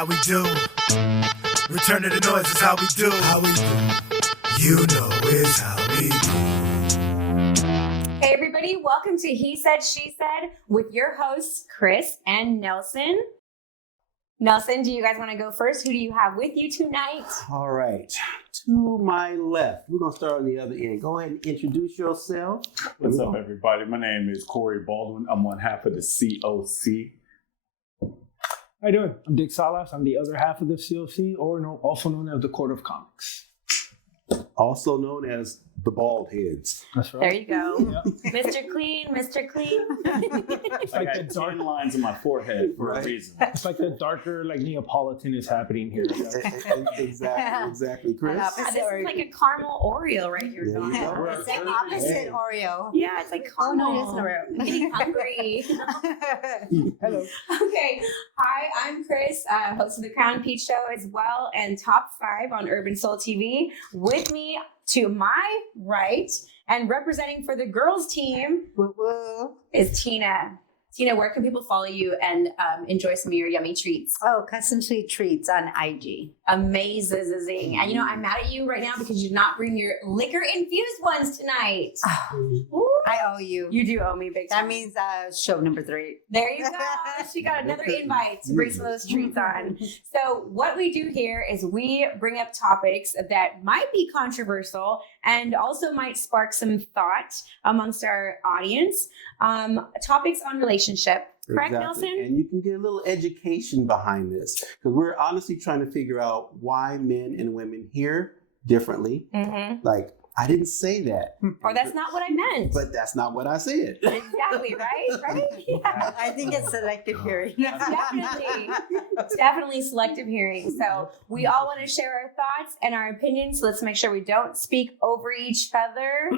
how we do. Return to the noise is how we do. How we do. You know it's how we do. Hey everybody, welcome to He Said, She Said with your hosts, Chris and Nelson. Nelson, do you guys want to go first? Who do you have with you tonight? All right. To my left, we're going to start on the other end. Go ahead and introduce yourself. What's up, everybody? My name is Corey Baldwin. I'm one half of the COC. How you doing? I'm Dick Salas. I'm the other half of the COC, also known as the Court of Comics. Also known as the Bald Heads. That's right. There you go. Yep. Mr. Clean, Mr. Clean. It's I like got the 10 dark, lines in my forehead for a reason. it's like the darker, like Neapolitan is happening here. Exactly. Chris? This is like a caramel Oreo right here. There you going go. on. It's like opposite Oreo. Yeah, it's like Oh caramel. no, it isn't Oreo. I'm getting hungry. Hello. Okay. Hi, I'm Chris, host of the Crown Peach Show as well, and Top 5 on Urban Soul TV. With me to my right and representing for the girls team Woo woo. is Tina. Tina, where can people follow you and enjoy some of your yummy treats? Oh, Custom Sweet Treats on IG. Amazing. And you know, I'm mad at you right now because you did not bring your liquor infused ones tonight. Ooh. I owe you. You do owe me big time. That means show number 3. There you go. She got another invite to bring some of those treats on. So what we do here is we bring up topics that might be controversial and also might spark some thought amongst our audience. Topics on relationship. Correct, Exactly. Nelson? And you can get a little education behind this because we're honestly trying to figure out why men and women hear differently. Mm-hmm. Like, I didn't say that. Or that's not what I meant. But that's not what I said. Exactly, right? Right? Yeah. I think it's selective hearing. Definitely selective hearing. So we all want to share our thoughts and our opinions. So let's make sure we don't speak over each other.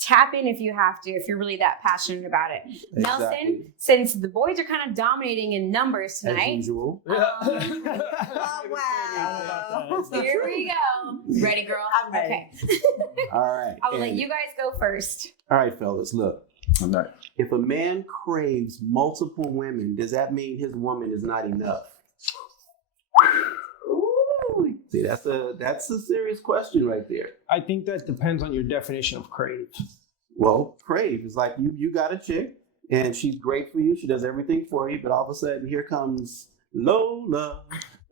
Tap in if you have to, if you're really that passionate about it. Nelson, Exactly. since the boys are kind of dominating in numbers As tonight, usual. Oh, wow. here we go. Ready, girl? I'm ready. Okay. All right. I will let And- you guys go first. All right, fellas, look. I'm not. If a man craves multiple women, does that mean his woman is not enough? Ooh. See, that's a serious question right there. I think that depends on your definition of crave. Well, crave is like you got a chick and she's great for you. She does everything for you, but all of a sudden here comes Lola.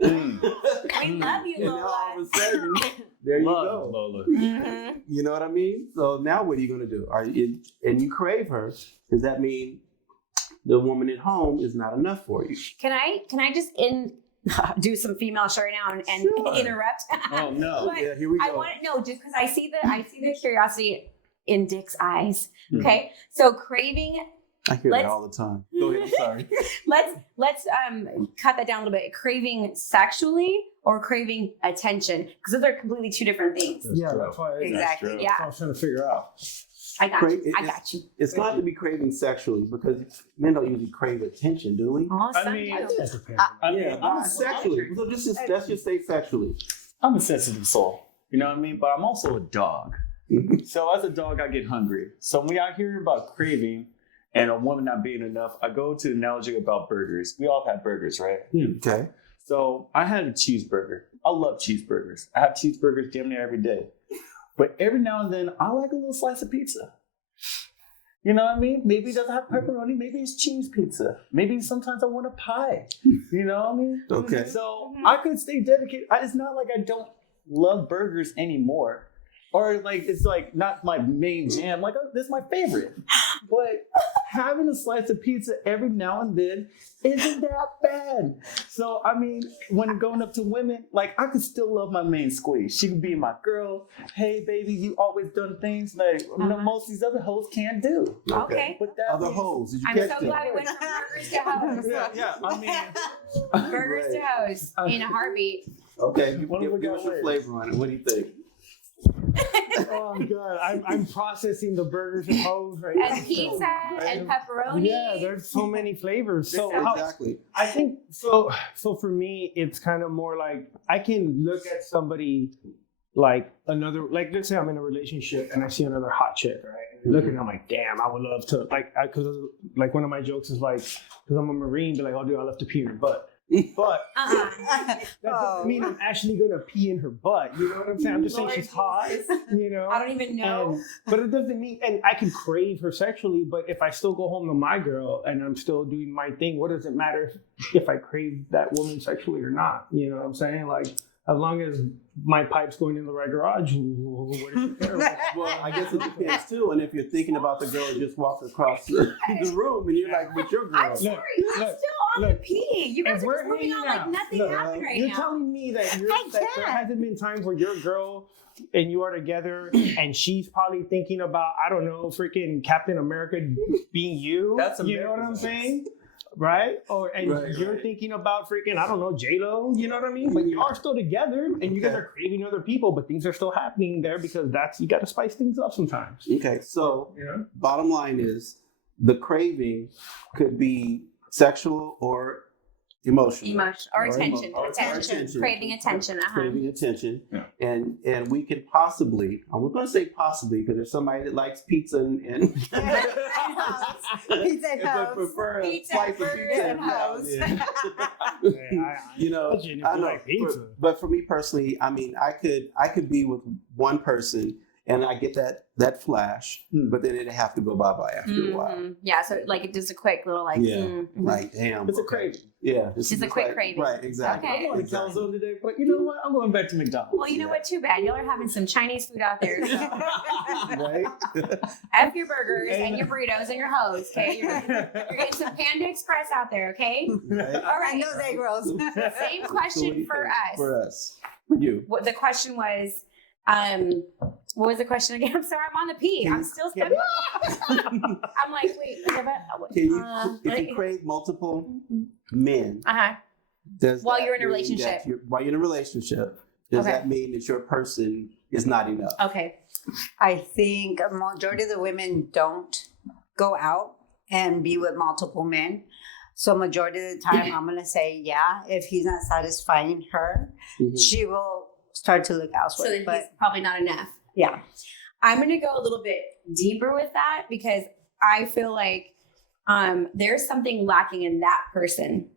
We love you, And now Lola. all of a sudden, there you Love go. Lola. Mm-hmm. You know what I mean? So now what are you going to do? And you crave her. Does that mean the woman at home is not enough for you? Can I just do some female show right now and Sure. interrupt? Oh, no. But Yeah, here we go. I want to know just because I see the curiosity in Dick's eyes. Hmm. Okay, so craving. I hear Let's- that all the time. Go ahead. Sorry. Let's cut that down a little bit. Craving sexually or craving attention, because those are completely two different things. Yeah, true. that's why Exactly. true. Yeah, I was trying to figure out. I got Crave- you. I got you. It's not to be craving sexually because men don't usually crave attention, do we? Oh, I some mean- do. That depends. I mean, Yeah, not sexually. So let's just say sexually. I'm a sensitive soul. You know what I mean? But I'm also a dog. So as a dog, I get hungry. So when I hear about craving and a woman not being enough, I go to the analogy about burgers. We all have had burgers, right? Okay. So I had a cheeseburger. I love cheeseburgers. I have cheeseburgers damn near every day. But every now and then, I like a little slice of pizza. You know what I mean? Maybe it doesn't have pepperoni. Maybe it's cheese pizza. Maybe sometimes I want a pie. You know what I mean? Okay. So I could stay dedicated. It's not like I don't love burgers anymore. Or like it's like not my main jam. Like this is my favorite. But having a slice of pizza every now and then isn't that bad. So I mean, when going up to women, like I could still love my main squeeze. She could be my girl. Hey baby, you always done things like you know, most of these other hoes can't do. Okay. But that Other means- hoes. Did you I'm catch so that? glad we went from burgers to hoes. Yeah. I mean, Burgers to hoes in a heartbeat. Okay. What do we Give got us your later? flavor on it. What do you think? Oh god, I'm processing the burgers and hoes right now. And pizza and pepperoni. Yeah, there's so many flavors. So Exactly. I think so. So for me, it's kind of more like I can look at somebody like another, like let's say I'm in a relationship and I see another hot chick, right? And looking, I'm like, damn, I would love to like, because like one of my jokes is like, because I'm a Marine, be like, oh dude, I love to pee your butt. but that Oh. doesn't mean I'm actually gonna pee in her butt. You know what I'm saying? I'm just saying Lord she's hot. Jesus. You know. I don't even know. But it doesn't mean, and I can crave her sexually, but if I still go home to my girl and I'm still doing my thing, what does it matter if I crave that woman sexually or not? You know what I'm saying? Like, as long as my pipe's going in the right garage, what does it care? Well, I guess it depends too. And if you're thinking about the girl who just walked across the room and you're like, with your girl. I'm sorry, I'm look, still on the pee. You guys if are we're just moving on hanging like out, nothing look, happened right you're now. telling me that, I that there can't. hasn't been times where your girl and you are together and she's probably thinking about, I don't know, freaking Captain America being you. That's you know what I'm America's saying? Right? Or and Right, you're right. thinking about freaking, I don't know, J-Lo, you know what I mean? But you are still together and you guys Okay. are craving other people, but things are still happening there because you gotta spice things up sometimes. Okay, so You know? bottom line is the craving could be sexual or emotional. Emotion or attention. or Attention. Craving attention. Craving attention. Yeah. And we could possibly, I'm going to say possibly because there's somebody that likes pizza and Pizza and but house. prefer a Pizza, slice of burgers, pizza and house. Yeah. You know, Imagine if I you know, like pizza. but for me personally, I mean, I could be with one person and I get that flash, but then it'd have to go bye after a while. Mhm. Yeah, so like just a quick little like. Yeah. mhm. Like, damn, It's a okay. craving. Yeah, Just a quick craving. Right, exactly. Okay. I'm going to calzone today, but you know what? I'm going back to McDonald's. Well, you know what? Too bad. Y'all are having some Chinese food out there. So. Right? F your burgers and your burritos and your hoes, okay? You're getting some Panda Express out there, okay? Right. All right. And those egg rolls. Same So what do question you for think? us. For us. For you. What the question was, what was the question again? I'm sorry, I'm on the pee. I'm still stuck. I'm like, wait, Can you, if you crave multiple men, uh-huh. does While that you're in a mean relationship. that while you're in a relationship, does Okay. that mean that your person is not enough? Okay. I think a majority of the women don't go out and be with multiple men. So majority of the time, I'm gonna say, yeah, if he's not satisfying her, Mhm. she will start to look So elsewhere. then But he's probably not enough. yeah, I'm going to go a little bit deeper with that because I feel like there's something lacking in that person.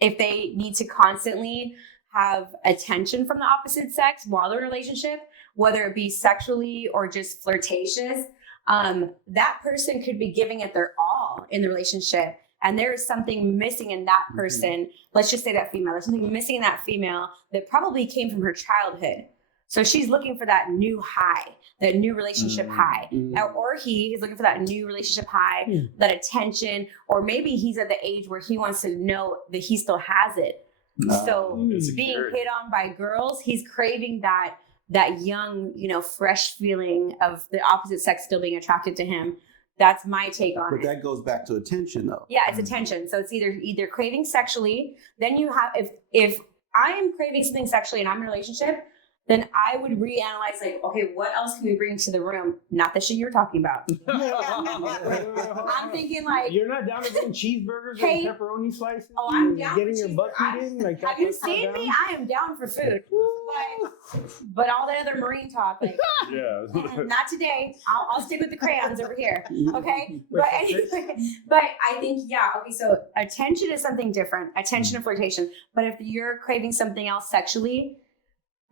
If they need to constantly have attention from the opposite sex while they're in a relationship, whether it be sexually or just flirtatious, that person could be giving it their all in the relationship. And there is something missing in that person. Let's just say that female. There's something missing in that female that probably came from her childhood. So she's looking for that new high, that new relationship high. Or he is looking for that new relationship high, that attention, or maybe he's at the age where he wants to know that he still has it. So being hit on by girls, he's craving that young, fresh feeling of the opposite sex still being attracted to him. That's my take on But it. that goes back to attention, though. Yeah, it's attention. So it's either craving sexually, then you have if I am craving something sexually and I'm in a relationship, then I would reanalyze like, okay, what else can we bring to the room? Not the shit you're talking about. I'm thinking like, You're not down to getting cheeseburgers Hey. and pepperoni slices? oh, I'm and down getting for your butt cheeseburger. eaten? Like have you seen me? I am down for food. But all that other marine talk, like, Yeah. not today. I'll stick with the crayons over here. Okay. But anyway, but I think, yeah, okay, so attention is something different. Attention and flirtation. But if you're craving something else sexually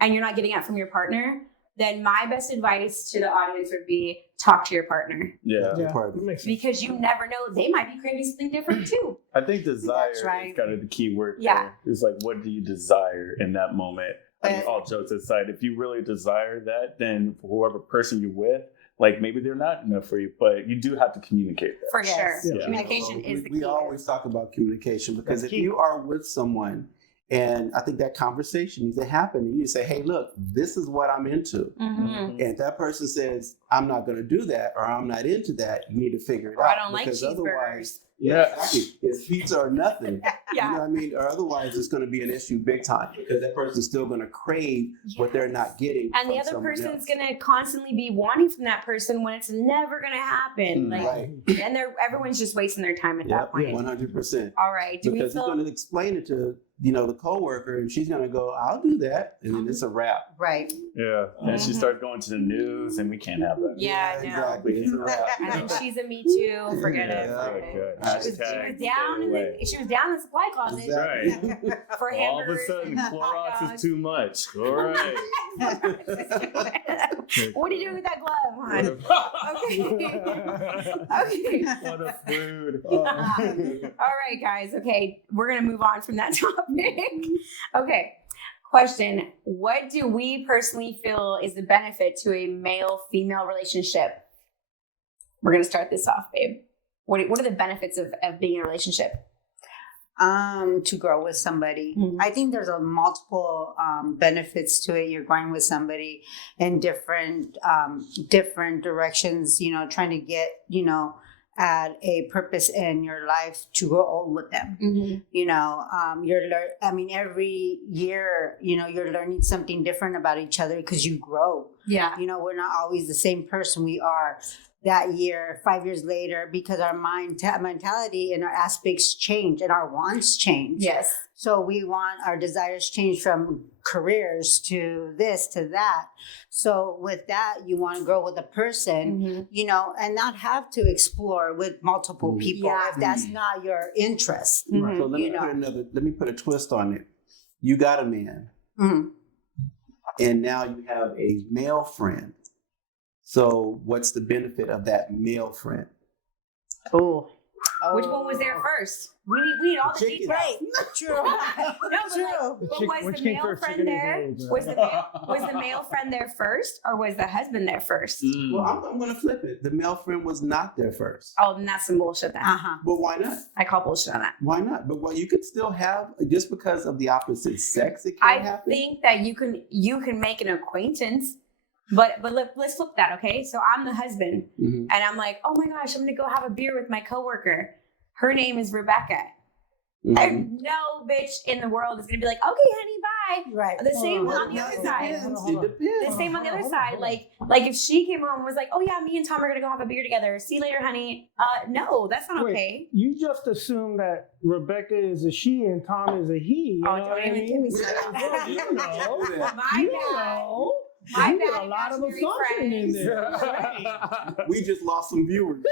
and you're not getting it from your partner, then my best advice to the audience would be talk to your partner. Yeah. Yeah, Part of that it. makes sense. Because you never know, they might be craving something different too. I think desire That's right. is kind of the key word. Yeah. There. It's like, what do you desire in that moment? I mean, But- all jokes aside, if you really desire that, then for whoever person you're with, like maybe they're not enough for you, but you do have to communicate that. For Yes. sure. Yeah. Communication Well, is the we key. always talk about communication because That's if key. you are with someone, and I think that conversation needs to happen, and you say, "Hey, look, this is what I'm into," Mhm. and if that person says, "I'm not going to do that," or "I'm not into that," you need to figure it Or out. I don't like because cheeseburgers. otherwise, Yeah. exactly. It's pizza or nothing. You know Yeah. what I mean? Or otherwise, it's going to be an issue big time because that person's still going to crave what they're not getting. And the from other someone person's else. gonna constantly be wanting from that person when it's never gonna happen. Like, Right. and everyone's just wasting their time at that Yep. point. 100%. All right. Do we Because he's feel going to explain it to the coworker, and she's gonna go, "I'll do that," and then it's a wrap. Right. Yeah. And she starts going to the news, and we can't have that. Yeah, no. exactly. It's a wrap. And then she's a Me Too. Forget it. Yeah. Good. She was down in the supply closet Exactly. for All of a hamburgers sudden, and hot Clorox dogs. is too much. All right. What are you doing with that glove, hon? Okay. What a food. All right, guys. Okay, we're gonna move on from that topic. Okay. Question: what do we personally feel is the benefit to a male-female relationship? We're gonna start this off, babe. What are the benefits of being in a relationship? To grow with somebody. Mhm. I think there's a multiple benefits to it. You're growing with somebody in different directions, trying to get, add a purpose in your life to grow old with them. Every year, you're learning something different about each other because you grow. Yeah. We're not always the same person we are that year, 5 years later, because our mentality and our aspects change and our wants change. Yes. So we want our desires change from careers to this to that. So with that, you want to grow with a person, and not have to explore with multiple people if that's not your interest. Right. So let me put a twist on it. You got a man, and now you have a male friend. So what's the benefit of that male friend? Oh. Which one was there first? We need all the Chicken. details. Right. True. But was Which the came male first, friend chicken or there? eggs, Was the male friend there first, or was the husband there first? Well, I'm going to flip it. The male friend was not there first. Oh, then that's some bullshit. Then But why not? I call bullshit on that. Why not? But you could still have, just because of the opposite sex, it can I happen. think that you can make an acquaintance, but let's flip that. Okay, so I'm the husband, Mhm. and I'm like, oh my gosh, I'm gonna go have a beer with my coworker. Her name is Rebecca. Mhm. There's no bitch in the world is gonna be like, okay, honey, bye. Right. The same Well, on the other it side. depends. Hold on. It depends. The same on the other Hold side. on. Like if she came home and was like, oh yeah, me and Tom are gonna go have a beer together. See you later, honey. No, that's not Wait, okay. You just assume that Rebecca is a she and Tom is a he. You know don't what I even mean? give me Well, you know. My You bad. know. My You bad, got a lot of imaginary assumption in friends. there. We just lost some viewers.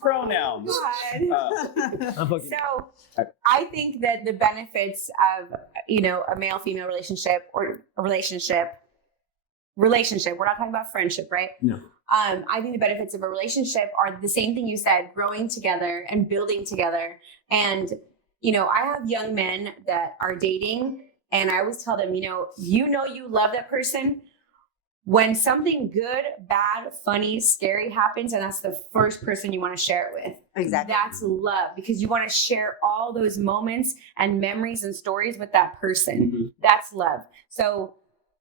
Pronouns. God. I'm fucking- So I think that the benefits of a male-female relationship or a relationship, we're not talking about friendship, right? No. I think the benefits of a relationship are the same thing you said, growing together and building together. And I have young men that are dating, and I always tell them, you love that person when something good, bad, funny, scary happens, and that's the first person you want to share it with. Exactly. That's love, because you want to share all those moments and memories and stories with that person. Mhm. That's love. So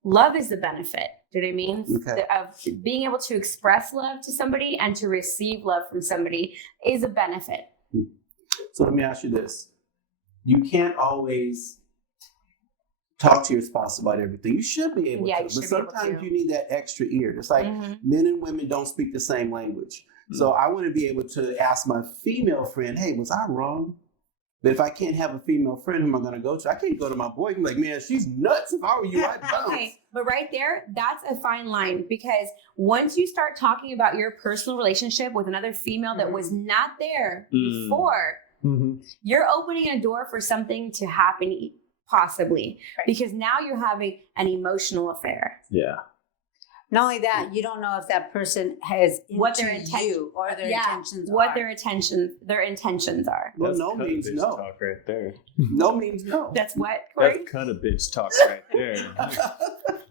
love is the benefit. Do you know what I mean? Okay. Of being able to express love to somebody and to receive love from somebody is a benefit. So let me ask you this. You can't always talk to your spouse about everything. You should be able Yeah, to. you But should be able sometimes to. you need that extra ear. It's like men and women don't speak the same language. So I want to be able to ask my female friend, hey, was I wrong? But if I can't have a female friend, who am I going to go to? I can't go to my boy. I'm like, man, she's nuts. If I were you, I'd bounce. Okay, but right there, that's a fine line, because once you start talking about your personal relationship with another female that was not there before, Mhm. you're opening a door for something to happen, possibly, Right. because now you're having an emotional affair. Yeah. Not only that, you don't know if that person has What their into intention- you or their intentions what are. their intentions are. Well, That's no cut means bitch no. talk right there. No means no. That's what, Corey? That's cut a bitch talk right there.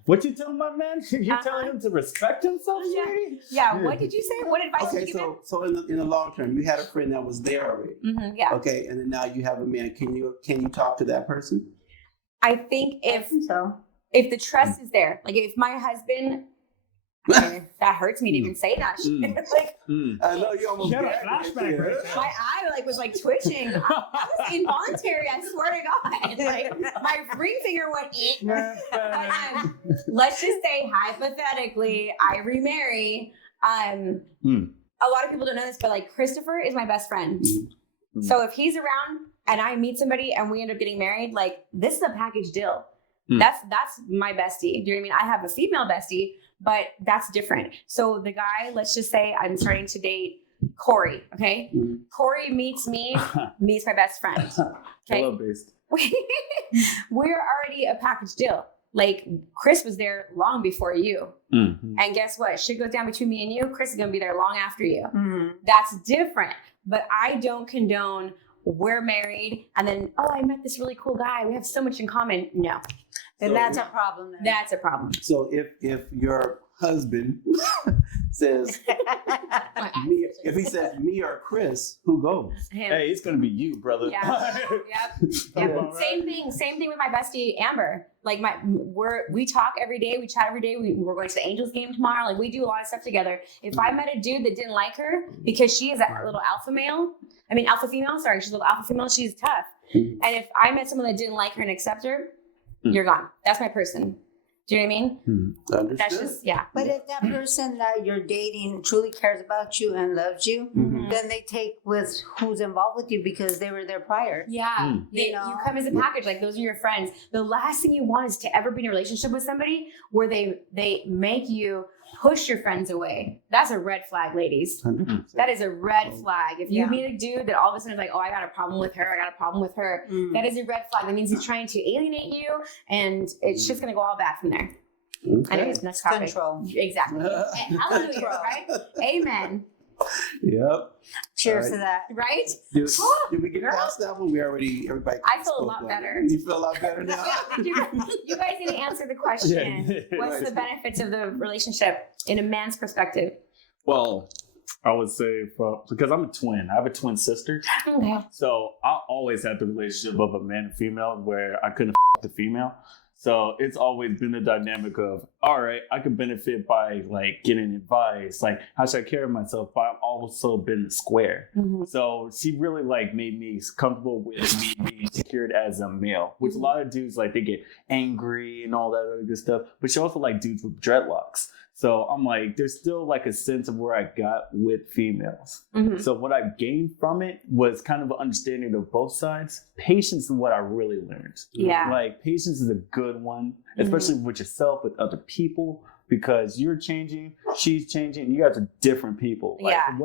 What you telling my man? You're telling him to respect himself, Yeah. sweetie? Yeah, what did you say? What advice Okay, did you so in the long term, you had a friend that was there already. give? Yeah. Okay, and then now you have a man. Can you talk to that person? I think I think so. if the trust is there, like if my husband, that hurts me to even say that shit. Like I know you almost She had a got flashback right there. my eye was twitching. That was involuntary, I swear to God. Like my ring finger went But, let's just say hypothetically, I remarry. A lot of people don't know this, but like Christopher is my best friend. So if he's around and I meet somebody and we end up getting married, like this is a package deal. Mm. That's my bestie. Do you know what I mean? I have a female bestie, but that's different. So the guy, let's just say I'm starting to date Corey. Okay. Mhm. Corey meets me, meets my best friend. Okay. Hello, based. We're already a package deal. Like Chris was there long before you. Mm-hmm. And guess what? Shit goes down between me and you. Chris is going to be there long after you. Mhm. That's different. But I don't condone we're married and then, oh, I met this really cool guy. We have so much in common. No, And So- that's a problem. Then. that's a problem. So if your husband says me, if he says me or Chris, who goes? Him. Hey, it's gonna be you, brother. Yeah. Yep. Come on, Same thing with my bestie Amber. Like we talk every day, we chat every day. We're going to the Angels game tomorrow. Like we do a lot of stuff together. If I met a dude that didn't like her because she is a little alpha female, sorry, she's a little alpha female, she's tough. Mhm. And if I met someone that didn't like her and accept her, you're gone. That's my person. Do you know what I mean? Understood. That's just, yeah. But if that person that you're dating truly cares about you and loves you, Mhm. then they take with who's involved with you because they were there prior. Yeah, Mm. you come as a package. Like those are your friends. The last thing you want is to ever be in a relationship with somebody where they make you push your friends away. That's a red flag, ladies. 100%. That is a red flag. If you Yeah. meet a dude that all of a sudden is like, oh, I got a problem with her. I got a problem with her. Mm. That is a red flag. That means he's trying to alienate you, and it's just gonna go all bad from there. Okay. Anyways, next topic. Control. Exactly. Hallelujah, right? Amen. Yep. Cheers All to that. Right? Did we get Girl. past that one? Everybody. I feel a spoke lot on better. it. You feel a lot better now. you guys need to answer the question. Yeah. What's the benefits of the relationship in a man's perspective? Well, I would say because I'm a twin. I have a twin sister. Okay. So I always had the relationship of a man and female where I couldn't the female. So it's always been the dynamic of, all right, I could benefit by like getting advice, like how should I carry myself, but I've also been square. Mm-hmm. So she really like made me comfortable with me being secured as a male, which a lot of dudes like they get angry and all that other good stuff. But she also like dudes with dreadlocks. So I'm like, there's still like a sense of where I got with females. Mm-hmm. So what I gained from it was kind of an understanding of both sides. Patience is what I really learned. Yeah. Like patience is a good one, especially with yourself, with other people, because you're changing, she's changing, and you guys are different people. Like Yeah.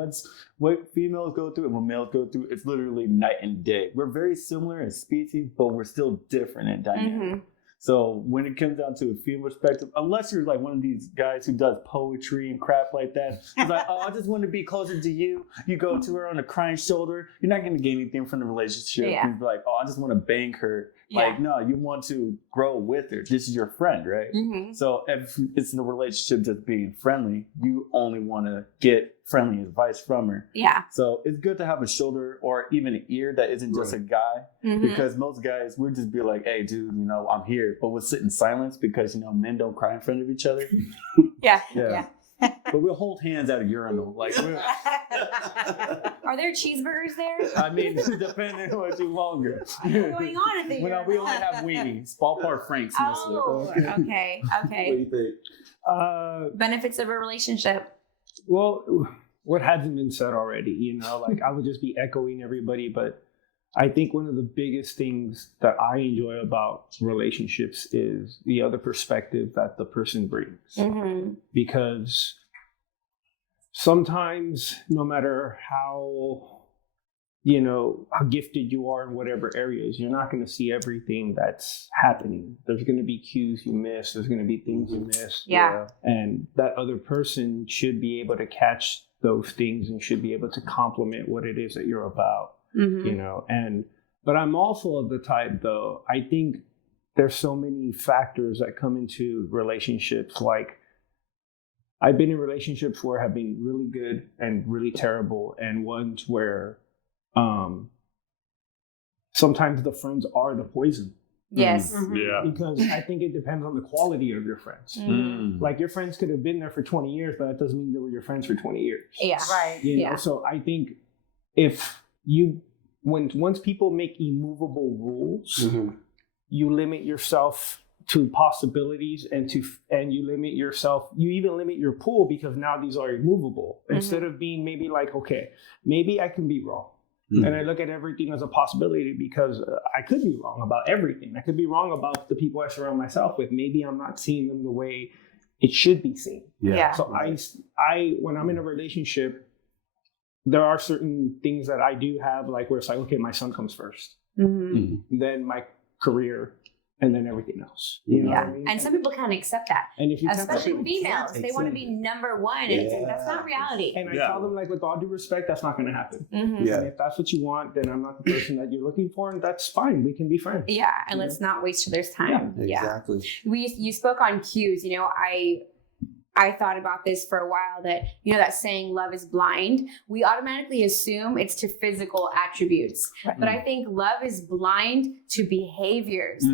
what females go through and what males go through, it's literally night and day. We're very similar as species, but we're still different in dynamic. Mm-hmm. So when it comes down to a female perspective, unless you're like one of these guys who does poetry and crap like that, it's like, oh, I just want to be closer to you. You go to her on a crying shoulder. You're not going to gain anything from the relationship. Yeah. You're like, oh, I just want to bang her. Like, no, you want to grow with her. This is your friend, right? Mm-hmm. So if it's in a relationship just being friendly, you only want to get friendly advice from her. Yeah. So it's good to have a shoulder or even an ear that isn't just a guy. Mm-hmm. Because most guys, we'll just be like, hey, dude, I'm here. But we'll sit in silence because, men don't cry in front of each other. Yeah. Yeah. Yeah. But we'll hold hands at a urinal. Like, Are there cheeseburgers there? I mean, depending on what you longer. What's going on at the We only have weenies. Ballpark Franks mostly. Oh, okay. What do Okay. you think? Benefits of a relationship. Well, what hasn't been said already, like I would just be echoing everybody, but I think one of the biggest things that I enjoy about relationships is the other perspective that the person brings. Mm-hmm. Because sometimes, no matter how gifted you are in whatever areas, you're not going to see everything that's happening. There's going to be cues you miss. There's going to be things you miss. Yeah. And that other person should be able to catch those things and should be able to complement what it is that you're about. Mm-hmm. But I'm also of the type, though, I think there's so many factors that come into relationships. Like, I've been in relationships where have been really good and really terrible, and ones where sometimes the friends are the poison. Yes. Yeah. Because I think it depends on the quality of your friends. Mm-hmm. Like, your friends could have been there for 20 years, but that doesn't mean they were your friends for 20 years. Yeah. Right. Yeah. So I think once people make immovable rules, Mm-hmm. you limit yourself to possibilities and you limit yourself, you even limit your pool because now these are immovable. Mm-hmm. Instead of being maybe like, okay, maybe I can be wrong. And I look at everything as a possibility because I could be wrong about everything. I could be wrong about the people I surround myself with. Maybe I'm not seeing them the way it should be seen. Yeah. So I when I'm in a relationship, there are certain things that I do have, like where it's like, okay, my son comes first, then my career, and then everything else. You know what I mean? And some people can't accept that. And if you Especially people females, can't they want to accept be it. number one. And it's like, that's not reality. and I tell them, like, with all due respect, that's not going to happen. Yeah. And if that's what you want, then I'm not the person that you're looking for, and that's fine. We can be friends. Yeah, and let's not waste each other's time. Yeah. Exactly. You spoke on cues. You know, I thought about this for a while, that, you know, that saying love is blind. We automatically assume it's to physical attributes. Right. But I think love is blind to behaviors.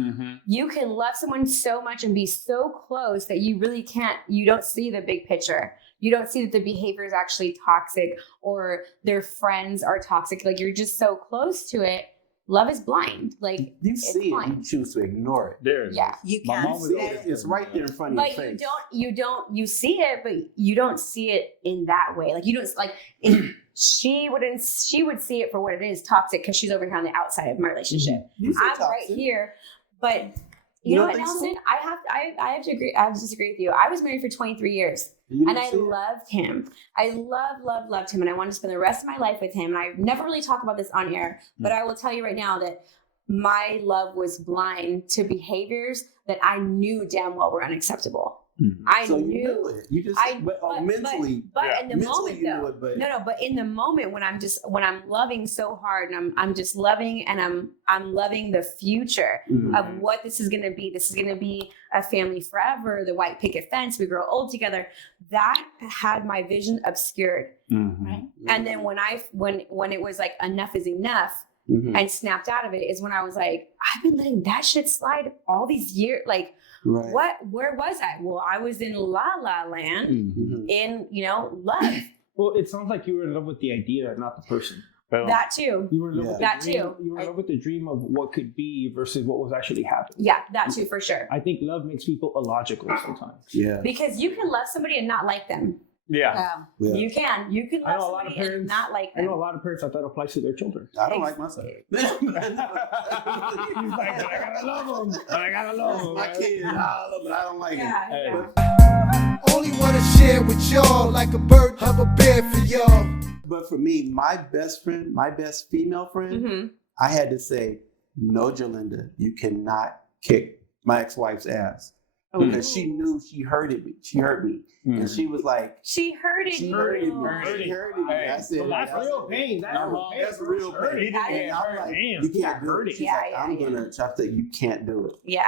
You can love someone so much and be so close that you really you don't see the big picture. You don't see that the behavior is actually toxic or their friends are toxic. Like, you're just so close to it. Love is blind. Like, You it's see it, blind. you choose to ignore it. There it is. Yeah. You My can't mom was see always- it. It's right there in front of But your face. you see it, but you don't see it in that way. Like, you don't, like, she would see it for what it is, toxic, because she's over here on the outside of my relationship. You see I'm toxic. right here, but You you know don't what, think so? Nelson? I have to agree. I have to disagree with you. I was married for 23 years, You and didn't I see it? loved him. I loved him, and I wanted to spend the rest of my life with him. And I never really talk about this on air, but I will tell you right now that my love was blind to behaviors that I knew damn well were unacceptable. I So you knew. knew it. You just, mentally. But in the mentally moment, you knew though, it, but but in the moment when I'm loving so hard, and I'm just loving, and I'm loving the future of what this is going to be. This is going to be a family forever. The white picket fence. We grow old together. That had my vision obscured. Right? And then when it was like enough is enough, and snapped out of it, is when I was like, I've been letting that shit slide all these years. Like, right. where was I? Well, I was in La La Land in, love. Well, it sounds like you were in love with the idea, not the person. That too. You were in love with the That dream. too. You were in love with the dream of what could be versus what was actually happening. Yeah, that too, for sure. I think love makes people illogical sometimes. Yeah. Because you can love somebody and not like them. Yeah. Yeah. You can I love know a lot of somebody and parents. not like I them. know a lot of parents that applies to their children. I don't like myself. He's like, but I gotta love them. But I gotta love them. I can't. I love it, but I don't like it. Yeah. Only wanna share with y'all like a bird have a bed for y'all. But for me, my best friend, my best female friend, I had to say, no, Jolinda, you cannot kick my ex-wife's ass. Because she knew she hurted me. She hurt me. And she was like, She hurted she you. hurted me. She hurted me. Hey, That's it. So that's real pain. That's real pain. That's real pain. That is- And I'm like, Damn, you can't do hurt it. it. She's Yeah, like, yeah, I'm yeah. gonna try to. You can't do it. Yeah.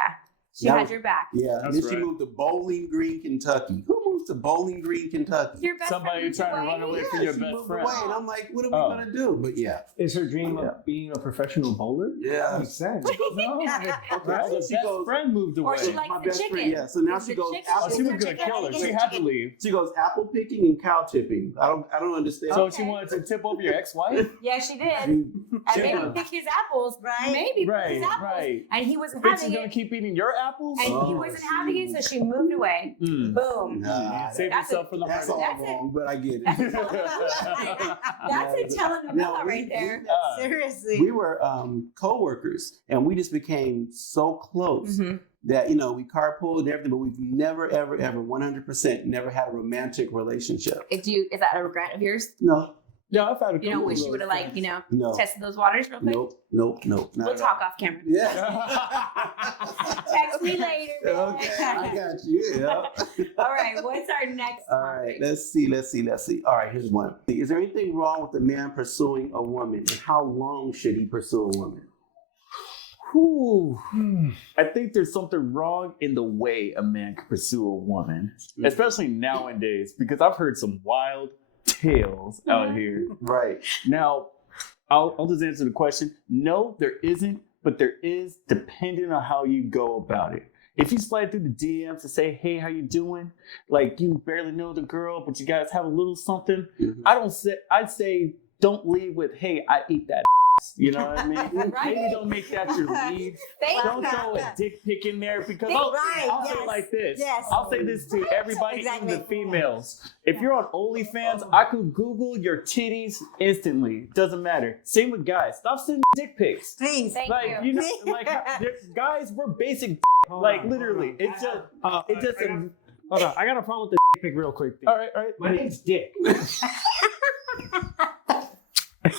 She That had was- your back. Yeah. That's Then she right. moved to Bowling Green, Kentucky. Who moves to Bowling Green, Kentucky? Your best Somebody friend trying to moved run away from your she best moved friend. away, and I'm like, what are we Oh. gonna do? But yeah, Is her dream Yeah. of being a professional bowler? yeah. That makes sense. No. Okay, so The she best goes. friend moved away. Or she likes My the best chicken. friend, yeah. So now It's she the goes chicken. apple. Oh, she was gonna Chicken. kill her. She had to leave. She goes apple picking and cow tipping. I don't understand. So she wanted to tip over your ex-wife? Yeah, she did. You- And maybe pick his apples. Right. Maybe pick Right, his apples. right. And he wasn't Bitch is having gonna it. keep eating your apples? And he Oh, wasn't having it, so she moved away. Mm. Boom. Nah, Save That's yourself for the that's hard all That's it. wrong, but I get That's a it. telenovela Now, right there. Seriously. We were co-workers, and we just became so close that we carpooled and everything, but we've never, ever, ever, 100% never had a romantic relationship. Is that a regret of yours? No, Yeah, I've had a You don't couple wish of you would have no, tested those waters real quick? nope, not We'll at talk off camera. all. Yeah. Text me later. man. Okay, I got you. Yeah. All right, what's our next All right, topic? let's see. All right, here's one. Is there anything wrong with a man pursuing a woman, and how long should he pursue a woman? Whew. I think there's something wrong in the way a man can pursue a woman, especially nowadays, because I've heard some wild tales out here. Right. Now, I'll just answer the question. No, there isn't, but there is, depending on how you go about it. If you slide through the DMs and say, hey, how you doing? Like, you barely know the girl, but you guys have a little something. Mhm. I'd say don't lead with, hey, I eat that You know what I mean? Right. Maybe don't make that your lead. Thank Don't you. throw a dick pic in there because Right, I'll say yes, it like this. yes. I'll say this to everybody, Exactly. even the females. If you're on OnlyFans, I could Google your titties instantly. Doesn't matter. Same with guys. Stop sending dick pics. Please. Thank Like you. you know, like guys, we're basic. Like literally, it's just Hold on, I got a problem with the dick pic real quick. Dude. all right. My name's Dick.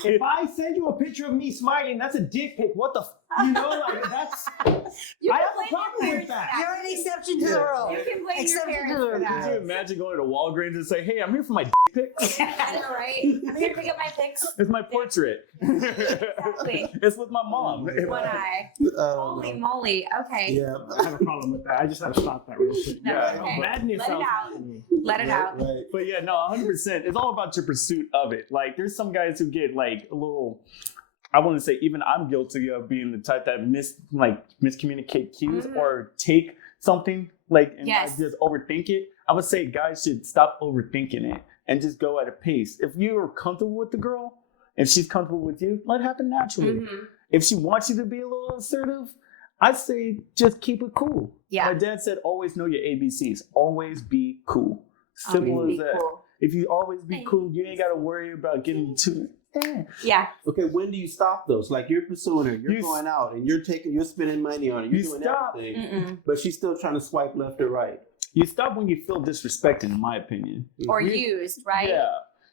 If I send you a picture of me smiling, that's a dick pic. What the? You know, like that's. You I can have a blame problem your with parents that. for You're an exception to the rule. You can blame your Exception parents to the for rule. Can you that. imagine going to Walgreens and say, "Hey, I'm here for my dick pics. I know, right? I'm here to pick up my pics. It's my portrait. Exactly. It's with my mom." One eye. Holy moly. Okay. Yeah. I have a problem with that. I just had to stop that real quick. No, Yeah, okay. Madness Let it sounds out. to me. Let it out. Right. But yeah, no, 100%. It's all about your pursuit of it. Like, there's some guys who get like a little. I want to say even I'm guilty of being the type that miscommunicate cues or take something like and Yes. I just overthink it. I would say guys should stop overthinking it and just go at a pace. If you are comfortable with the girl and she's comfortable with you, let it happen naturally. Mhm. If she wants you to be a little assertive, I'd say just keep it cool. Yeah. My dad said always know your ABCs. Always be cool. Simple Always as be that. cool. If you always be cool, you ain't got to worry about getting too. Yeah. Okay, when do you stop those? Like you're pursuing her, you're You going out, and you're spending money on her, you're You doing stop. everything, Mm-mm. but she's still trying to swipe left or right. You stop when you feel disrespected, in my opinion. Or You- used, right? Yeah.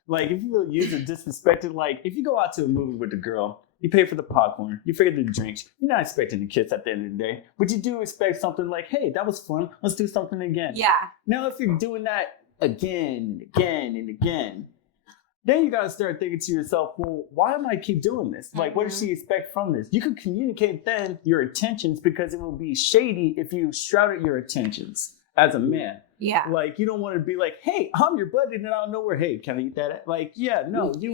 Like if you feel used or disrespected, like if you go out to a movie with a girl, you pay for the popcorn, you pay for the drinks. You're not expecting to kiss at the end of the day, but you do expect something like, "Hey, that was fun. Let's do something again." Yeah. Now, if you're doing that again and again and again, then you got to start thinking to yourself, well, why am I keep doing this? Like, what does she expect from this? You can communicate then your intentions because it will be shady if you shrouded your intentions as a man. Yeah. Like, you don't want to be like, "Hey, I'm your buddy," and out of nowhere, "Hey, can I eat that?" Like, yeah, no, you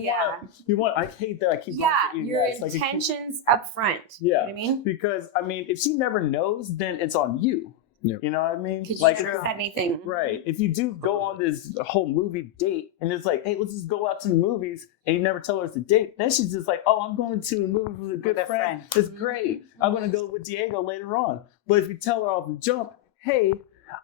want, I hate that I keep Yeah. going for Your guys. Like, intentions up front. Yeah. You know what I mean? because, I mean, if she never knows, then it's on you. Yep. You know what I mean? Because Like, you never said anything. right. If you do go on this whole movie date and it's like, "Hey, let's just go out to the movies," and you never tell her it's a date, then she's just like, "Oh, I'm going to a movie with a good With a friend. friend. It's great. I'm going to go with Diego later on." But if you tell her off the jump, "Hey,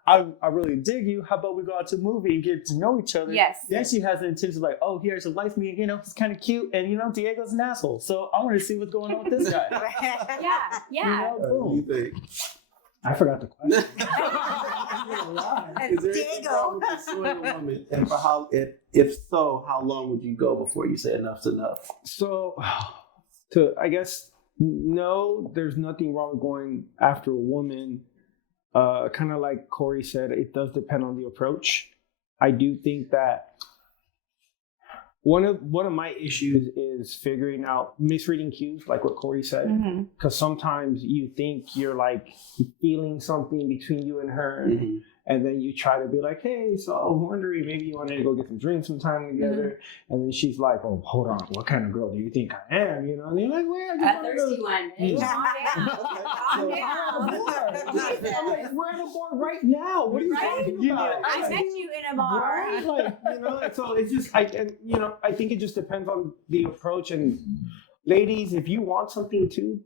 I really dig you. How about we go out to a movie and get to know each other?" Yes. Then she has the intention like, "Oh, he actually likes me. You know, he's kind of cute. And, you know, Diego's an asshole. So I want to see what's going on with this guy." Yeah. Yeah. You know, What do you boom. think? I forgot the question. Is there any Diego. problem with pursuing a woman? And for how, if so, how long would you go before you say enough's enough? So, I guess, no, there's nothing wrong with going after a woman. Kind of like Corey said, it does depend on the approach. I do think that one of my issues is figuring out misreading cues, like what Corey said. Mm-hmm. Because sometimes you think you're like feeling something between you and her, Mhm. and then you try to be like, "Hey, so I'm wondering, maybe you wanted to go get some drinks sometime together." And then she's like, "Oh, hold on, what kind of girl do you think I am?" You know, and you're like, "Well, I A just wanna go." thirsty one. Hey, calm down. Calm down. Jesus. We're at a bar right now. What are you Right? talking You about? I met you in a bar. Right? Like, you know, and so it's just, I think it just depends on the approach. And ladies, if you want something to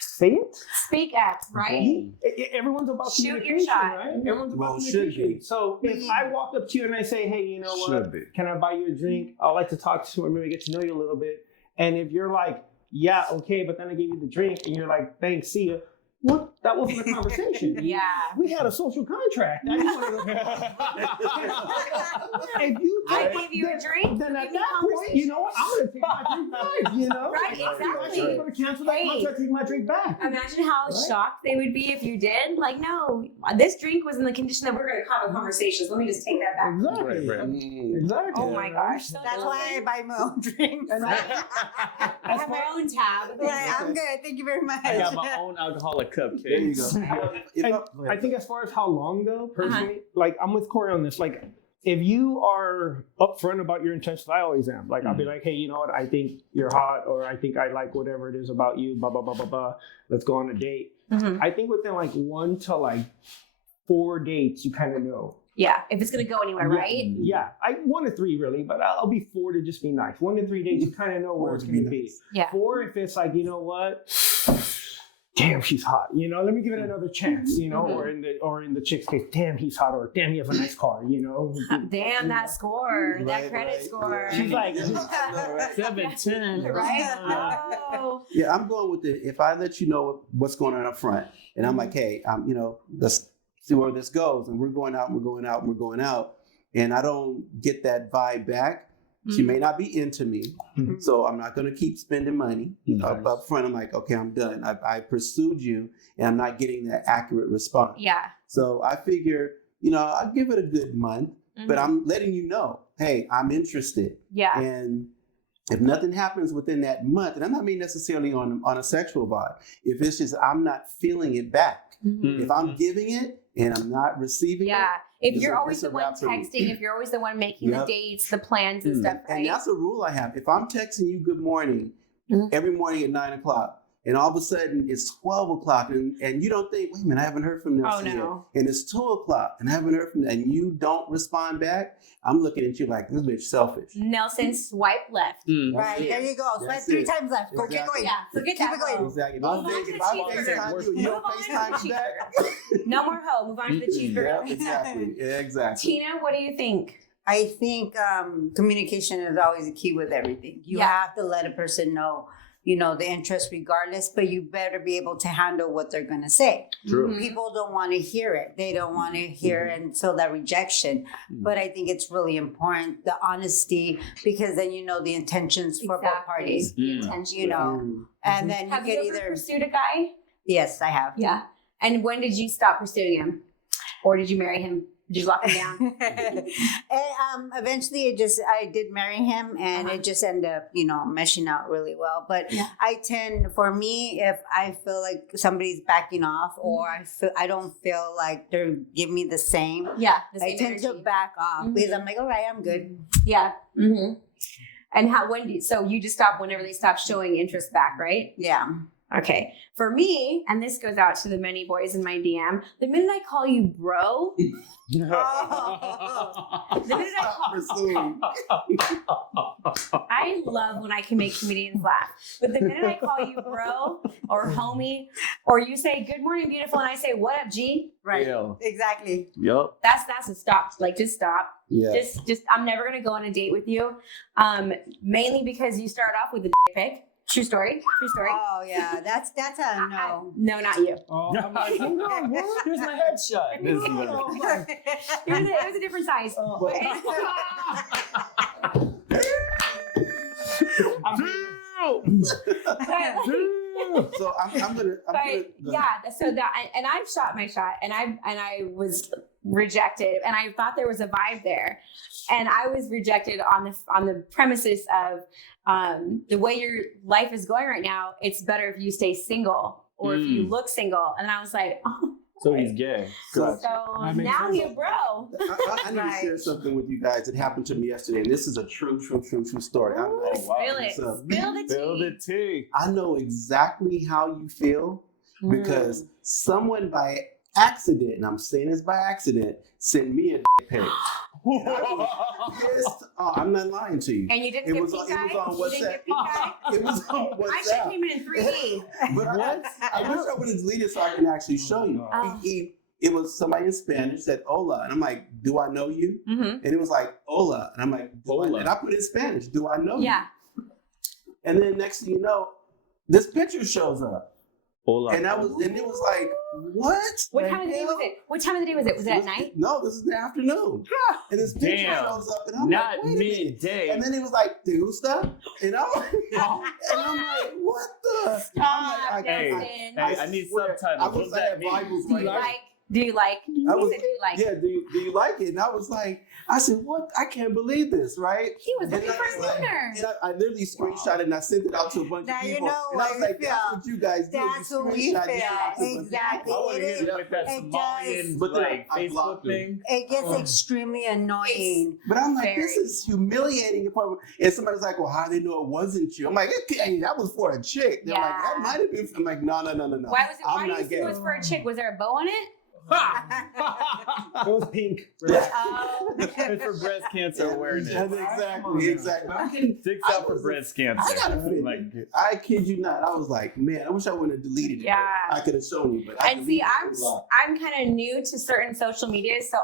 say it, Speak up, right? everyone's about Shoot your communication, shot. right? Everyone's about Well, should communication. be. So if I walk up to you and I say, "Hey, you know what? Should be. Can I buy you a drink? I'd like to talk to you or maybe get to know you a little bit." And if you're like, "Yeah, okay," but then I gave you the drink and you're like, "Thanks, see ya." What? That wasn't a conversation. Yeah. We had a social contract. I just wanted to. If you I take- gave you a drink. then at Give me that point, you know what? I'm going to take my drink back, you know? Right, exactly. I'm going to cancel that Hey. contract, take my drink back. Imagine how Right? shocked they would be if you did. Like, no, this drink was in the condition that we're going to have a conversation. So let me just take that back. Exactly. Right, right. Exactly. Oh my gosh. So That's why I buy my own drinks. And I have my own tab. Yeah, I'm good. Thank you very much. I got my own alcoholic cupcake. There you go. If And I- I think as far as how long though, personally, like I'm with Corey on this. Like, if you are upfront about your intentions, I always am. Like, I'll be like, "Hey, you know what? I think you're hot, or I think I like whatever it is about you. Blah blah blah blah blah. Let's go on a date." Mhm. I think within like 1 to 4 dates, you kind of know. Yeah, if it's gonna go anywhere, right? Yeah, I 1 to 3 really, but I'll be 4 to just be nice. 1 to 3 days, you kind of know where it's going to be. Yeah. 4 if it's like, you know what? Damn, she's hot. You know, let me give it another chance. You know, or in the chick's case, damn, he's hot, or damn, he has a nice car. You know, Damn that score, that Right, credit right. score. she's like, 710. Right? Oh. Yeah, I'm going with it. If I let you know what's going on up front, and I'm like, hey, you know, let's see where this goes, and we're going out, and we're going out, and we're going out, and I don't get that vibe back. She may not be into me, so I'm not going to keep spending money. Up front, I'm like, okay, I'm done. I pursued you, and I'm not getting that accurate response. Yeah. So I figure, you know, I'll give it a good month, but I'm letting you know, hey, I'm interested. Yeah. And if nothing happens within that month, and I'm not mean necessarily on a sexual vibe, if it's just I'm not feeling it back, if I'm giving it and I'm not receiving it, if it's you're a- always it's a the one wrap for me. texting, if you're always the one making the Yep. dates, the plans and stuff, right? And that's a rule I have. If I'm texting you good morning Mhm. every morning at 9 o'clock, and all of a sudden it's 12 o'clock, and you don't think, wait a minute, I haven't heard from them Oh, yet. no. And it's 2 o'clock, and I haven't heard from them, and you don't respond back, I'm looking at you like, this bitch selfish. Nelson, swipe left. Right, there you go. Swipe That's 3 it. times left. Keep Exactly. going. Yeah, forget Keep that it going. hoe. Exactly. If Move I on to the FaceTime you, cheeseburger. you don't Move on to the FaceTime me back. cheeseburger. No more hoe. Move on to the cheeseburger. Yeah, exactly. Yeah, exactly. Tina, what do you think? I think communication is always a key with everything. You Yeah. have to let a person know, you know, the interest regardless, but you better be able to handle what they're going to say. True. People don't want to hear it. They don't want to hear and so that rejection. But I think it's really important, the honesty, because then you know the intentions for both parties. The intention. You know, and then Have you you can ever either, pursued a guy? yes, I have. Yeah. And when did you stop pursuing him? Or did you marry him? Did you lock him down? And, eventually I did marry him and it just ended up, you know, meshing out really well. But Yeah. for me, if I feel like somebody's backing off or I don't feel like they're giving me the same, Yeah. The I same tend to energy. back off because I'm like, all right, I'm good. Yeah. And so you just stop whenever they stop showing interest back, right? Yeah. Okay. For me, and this goes out to the many boys in my DM, the minute I call you bro, the minute I I love when I can make comedians laugh. But the minute I call you bro or homie, or you say good morning, beautiful, and I say what up, G, Right. Yeah. Exactly. Yup. that's a stop. Like just stop. Yeah. Just I'm never gonna go on a date with you. Mainly because you start off with a pic. True story. True story. Oh yeah, that's a no. No, not you. oh, I'm like, hold on, what? Here's my headshot. This is what It was a different size. So I'm gonna So that and I've shot my shot and I was rejected and I thought there was a vibe there, and I was rejected on the premises of the way your life is going right now. It's better if you stay single or if you look single. And I was like, oh. So he's gay. So So That makes now sense. you bro. I need to share something with you guys that happened to me yesterday. And this is a true story. I know, Spill it. So, Spill the Build tea. the tea. I know exactly how you feel because someone by accident, and I'm saying this by accident, sent me a dick pic. And I was pissed. Oh, I'm not lying to you. And you didn't It get was pink on eye? WhatsApp. You didn't get pink eye? It was on I should WhatsApp. came in 3D. But I wish I would have deleted so I can actually show you. Oh. It was somebody in Spanish said hola, and I'm like, do I know you? Mm-hmm. And it was like hola, and I'm like, Hola. and I put it in Spanish, do I know Yeah. you? And then next thing you know, this picture shows up, Hola. and it was like, what? What time of the day was it? What time of the day was it? Was it at night? No, this is in the afternoon. And this picture Damn. shows up, and I'm Not like, wait a minute. midday. And then he was like, "Te gusta?" And I'm like, what the? Stop, I'm like, Hey, Nelson. hey, I need swear, subtitles. I What was does that at mean? Bibles Do you like, like? Do you like? I was- He said, do you like? yeah, do you like it? And I was like, I said, what? I can't believe this, right? He was looking And for I a was like- winner. And I literally screenshot it and I sent it out to a bunch Now of you people. know and I what was we like, that's feel. what you guys do. That's You what we screenshot feel. it out to a bunch of Exactly. I want to It hit it like that it Somalian does. But then like I Facebook blocked him. thing. It gets extremely annoying. But I'm like, Very. this is humiliating. And somebody's like, well, how do they know it wasn't you? I'm like, okay, that was for a chick. They're like, that Yeah. might have been. I'm like, no. Why was it? I'm Why do you not think gay. it was for a chick? Was there a bow on it? It was pink. Relax. It's for breast cancer awareness. Exactly. Sticks out for breast cancer. I gotta fit. Like, I kid you not. I was like, man, I wish I wouldn't have deleted it. Yeah. I could have shown you, but I And see, deleted it a lot. I'm kind of new to certain social media, so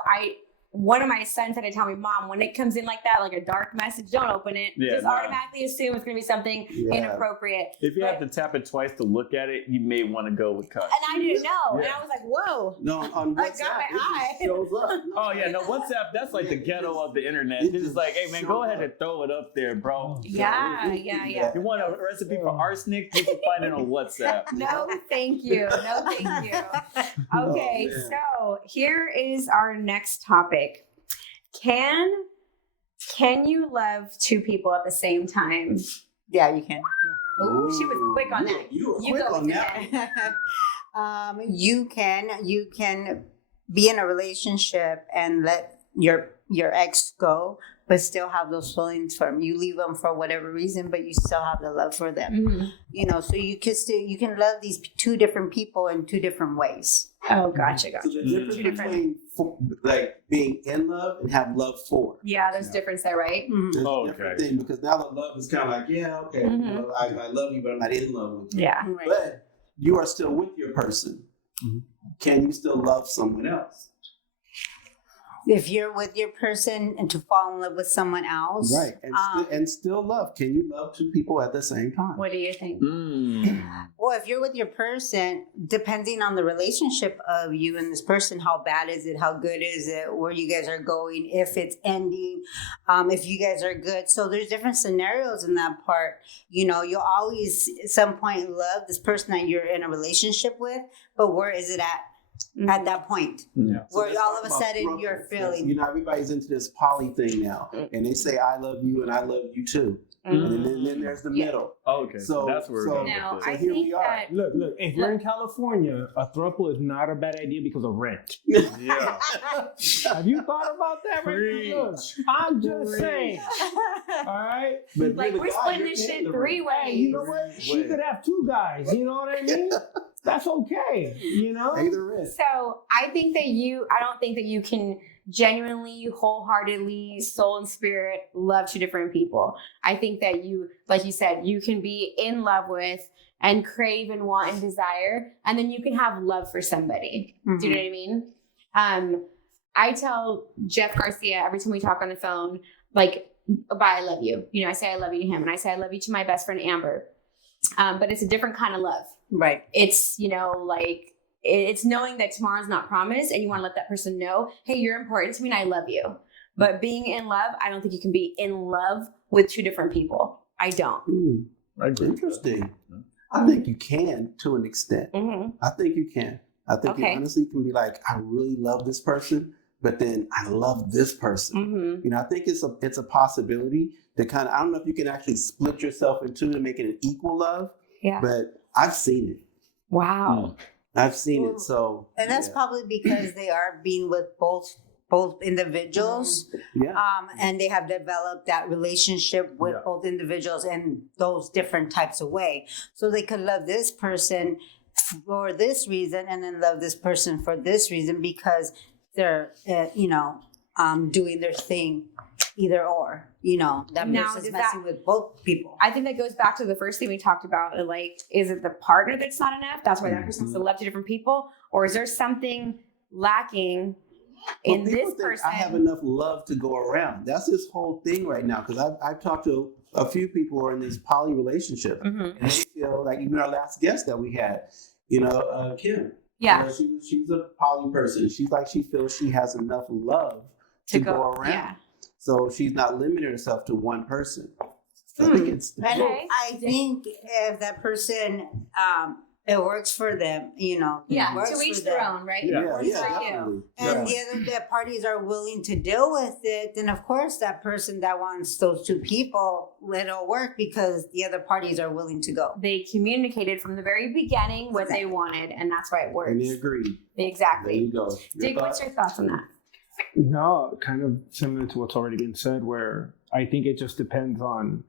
one of my sons had to tell me, Mom, when it comes in like that, like a dark message, don't open it. Yeah, Just no. automatically assume it's going to be something inappropriate. if you But- have to tap it twice to look at it, you may want to go with cut. And I didn't know. And Yeah. I was like, whoa. No, on I WhatsApp, got my it just eye. shows up. Oh yeah, no, WhatsApp, that's like the ghetto of the internet. It's just like, hey man, go ahead and throw it up there, bro. Yeah. You want a recipe for arsenic? You can find it on WhatsApp. No, thank you. No, thank you. Okay, man. so here is our next topic. Can you love two people at the same time? Yeah, you can. Ooh, she was quick on that. You were You quick go on with that. You can be in a relationship and let your ex go, but still have those feelings for him. You leave them for whatever reason, but you still have the love for them. Mhm. You know, so you can love these two different people in two different ways. Oh, gotcha. So the difference Two different- between like being in love and have love for. Yeah, there's difference there, right? Mhm. There's Oh, a different okay. thing, because now the love is kind of like, yeah, okay, Mhm. you know, I love you, but I'm not in love with you. Yeah. Right. But you are still with your person. Mhm. Can you still love someone else? If you're with your person and to fall in love with someone else, Right. And still love. Can you love two people at the same time? What do you think? well, if you're with your person, depending on the relationship of you and this person, how bad is it? How good is it? Where you guys are going? If it's ending, if you guys are good. So there's different scenarios in that part. You know, you'll always at some point love this person that you're in a relationship with, but where is it at that point? Yeah. So Where let's all talk of a about sudden preference. you're feeling. You know, everybody's into this poly thing now, and they say I love you and I love you too, and then there's the Yeah. middle. Okay, so that's where we're going Now, with So I this. here think we are. that Look, if you're in California, a throuple is not a bad idea because of rent. Yeah. Have you thought about that? Preach. Look, I'm just saying. All right? But like you're the we're guy, splitting you're this shit paying the three rent. Hey, you ways. know what? She could have two guys. You know what I mean? That's okay. You know? Pay the rent. So I don't think that you can genuinely, wholeheartedly, soul and spirit love two different people. I think that you, like you said, you can be in love with and crave and want and desire, and then you can have love for somebody. Do you know what I mean? I tell Jeff Garcia every time we talk on the phone, like, bye, I love you. You know, I say I love you to him, and I say I love you to my best friend Amber. But it's a different kind of love. Right. It's, you know, like, it's knowing that tomorrow's not promised, and you want to let that person know, hey, you're important to me and I love you. But being in love, I don't think you can be in love with two different people. I don't. I agree. Interesting. I think you can to an extent. Mm-hmm. I think you can. I think you Okay. honestly can be like, I really love this person, but then I love this person. Mm-hmm. You know, I think it's a possibility to kind of, I don't know if you can actually split yourself in two to make it an equal love, Yeah. but I've seen it. Wow. I've seen it. So, And that's yeah. probably because they are being with both individuals, Yeah. and they have developed that relationship with Yeah. both individuals in those different types of way. So they could love this person for this reason, and then love this person for this reason because they're, doing their thing, either or. You know, that Now, person's does messing with both people. I think that goes back to the first thing we talked about. Like, is it the partner that's not enough? That's why that person has to love two different people? Or is there something lacking Well, in people this think person? I have enough love to go around. That's this whole thing right now. Because I've talked to a few people who are in this poly relationship, Mhm. and they feel like even our last guest that we had, Kim. Yeah. She's a poly person. She feels she has enough love to go around. Yeah. So she's not limiting herself to one person. I think it's And Okay. I think if that person, it works for them, Yeah. works To for each their them. own, right? yeah, Works yeah, for you. definitely. And Yeah. the parties are willing to deal with it, then of course that person that wants those two people, it'll work because the other parties are willing to go. They communicated from the very beginning what they Exactly. wanted, and that's why it works. And they agreed. There Exactly. you go. Dig, what's your thoughts on that? No, kind of similar to what's already been said, where I think it just depends on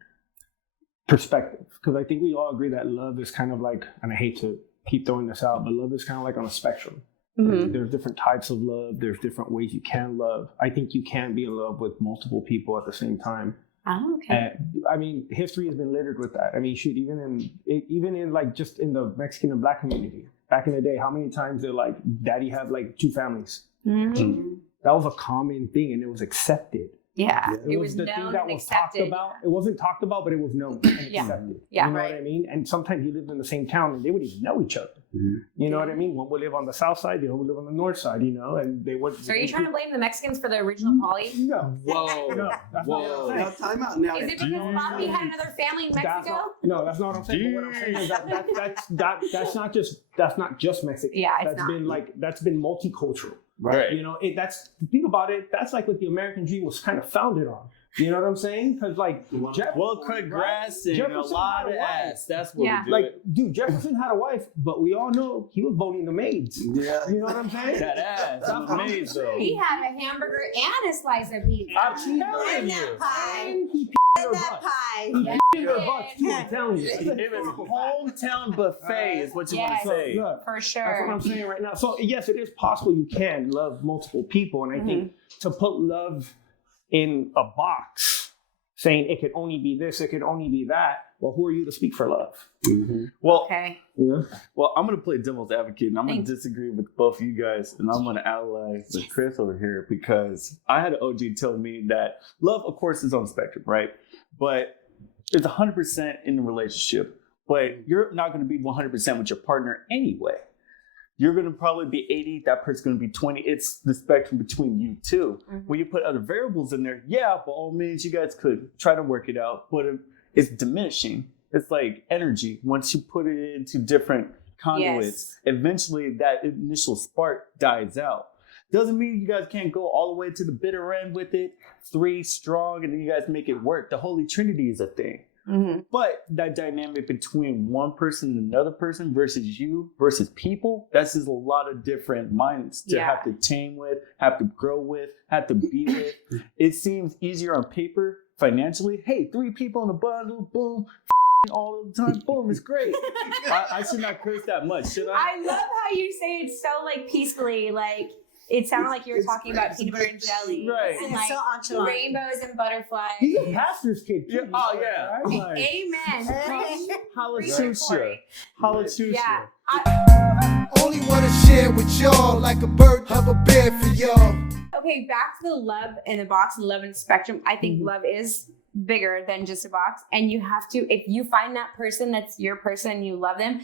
perspective. Because I think we all agree that love is kind of like, and I hate to keep throwing this out, but love is kind of like on a spectrum. There's different types of love. There's different ways you can love. I think you can be in love with multiple people at the same time. Oh, okay. I mean, history has been littered with that. I mean, shoot, even in like just in the Mexican and Black community back in the day, how many times did like daddy have like 2 families? Mhm. That was a common thing, and it was accepted. Yeah, It it was was the thing known that and was talked accepted. about. It wasn't talked about, but it was known and Yeah. accepted. Yeah. You know Right. what I mean? And sometimes you lived in the same town and they wouldn't even know each other. You know what I mean? One would live on the south side, the other would live on the north side, you know, and they would. So are you trying to blame the Mexicans for the original poly? No. Whoa. No, that's not what I'm saying. Now, time out. Now, Is it because Bobby had another family in That's Mexico? not, no, that's not what I'm saying. But what I'm saying is that's not just Mexican. Yeah, it's that's not. been that's been multicultural. Right. You know, think about it. That's like what the American dream was kind of founded on. You know what I'm saying? Because like Well, cut grass and a Jefferson lot had of a wife. ass. That's what Yeah. we do. like, dude, Jefferson had a wife, but we all know he was boning the maids. yeah. You know what I'm saying? That ass That's was what I'm made though. He had a hamburger and a slice of pizza. I'm telling And you. that pie. And he And her that butt. pie. He her butt too, I'm telling you. It was hometown buffet is what you Yes. want to say. Look, For that's sure. what I'm saying right now. So yes, it is possible you can love multiple people, and I think to put love in a box, saying it could only be this, it could only be that. Well, who are you to speak for love? Well, Okay. Yeah. well, I'm gonna play devil's advocate, and I'm gonna Thanks. disagree with both you guys, and I'm gonna ally with Chris over here because I had an OG tell me that love, of course, is on the spectrum, right? But it's 100% in the relationship, but you're not gonna be 100% with your partner anyway. You're gonna probably be 80, that person's gonna be 20. It's the spectrum between you two. When you put other variables in there, yeah, by all means, you guys could try to work it out, but it's diminishing. It's like energy. Once you put it into different conduits, eventually that initial spark dies out. Doesn't mean you guys can't go all the way to the bitter end with it, 3 strong, and then you guys make it work. The Holy Trinity is a thing. But that dynamic between one person and another person versus you versus people, that's just a lot of different minds to Yeah. have to tame with, have to grow with, have to be with. It seems easier on paper financially. Hey, 3 people in a bundle, boom, all the time, boom, it's great. I should not curse that much, should I? I love how you say it so like peacefully, like it sounded like you were talking about peanut butter and jelly, Right. And And like so nonchalant. rainbows and butterflies. He's a pastor's kid. Too. Yeah, oh, yeah. Right? Like, Amen. Hallelujah. Hallelujah. Yeah. Only wanna share with y'all like a bird have a bed for y'all. Okay, back to the love in the box and love in the spectrum. I think love is bigger than just a box. And you have to, if you find that person that's your person and you love them,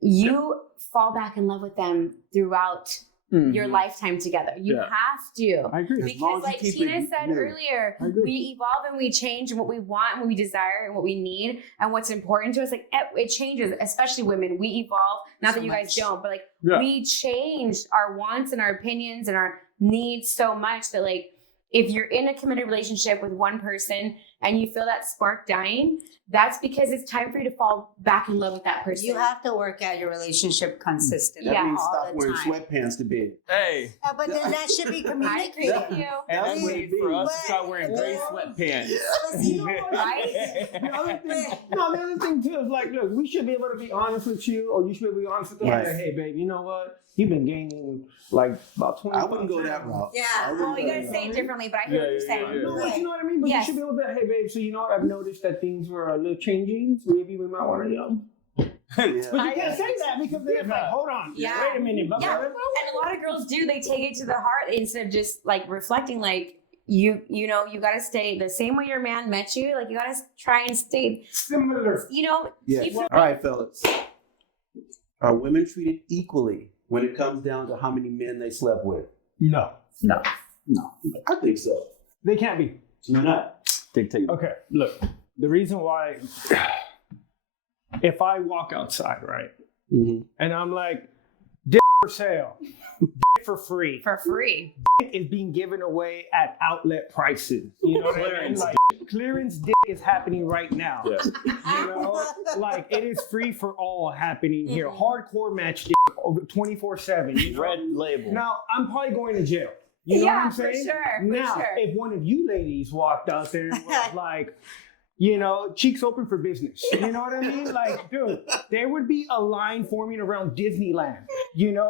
you fall back in love with them throughout your lifetime together. You Yeah. have to. I agree. As long Because as like you keep Tina it said new. earlier, I agree. we evolve and we change and what we want and what we desire and what we need and what's important to us. Like it changes, especially women. We evolve. Not So that you guys much. don't, but like Yeah. we change our wants and our opinions and our needs so much that like if you're in a committed relationship with one person and you feel that spark dying, that's because it's time for you to fall back in love with that person. You have to work at your relationship consistently. That Yeah. means all stop the wearing time. sweatpants to bed. Hey. But then that should be I agree communicated. with you. And that's Please. waiting for us to start wearing But- gray sweatpants. You know what? Right? The other thing, no, the other thing too is like, look, we should be able to be honest with you, or you should be able to be honest with them. Right. Like, hey, babe, you know what? You've been gaining like about 20. I wouldn't go that route. Yeah. I wouldn't Well, you go gotta that say route. it differently, but I hear what you're saying. yeah. No, but you know what I mean? But Yes. you should be able to, hey, babe, so you know what? I've noticed that things were a little changing. So maybe we might want to, Yeah. But you can't say that because then it's like, hold on. Yeah. Wait a minute. Blah, blah, Yeah, blah, and blah. a lot of girls do. They take it to the heart instead of just like reflecting. Like you know, you got to stay the same way your man met you. Like you got to try and stay. Similar. You know, Yeah. keep All right, fellas. Are women treated equally when it comes down to how many men they slept with? No. No, I think so. They can't be. Why not? Dictate. Okay, look. The reason why, if I walk outside, right, Mm-hmm. and I'm like, dick for sale, dick for free, for free. dick is being given away at outlet prices. You know what I mean? Clearance Like, clearance dick is happening right now. Yeah. You know, like it is free for all happening here. Hardcore match dick 24/7. You know? Red label. Now, I'm probably going to jail. You know Yeah, what I'm for saying? sure, for Now, sure. if one of you ladies walked out there and was like, you know, cheeks open for business. You know what I mean? Like, dude, there would be a line forming around Disneyland.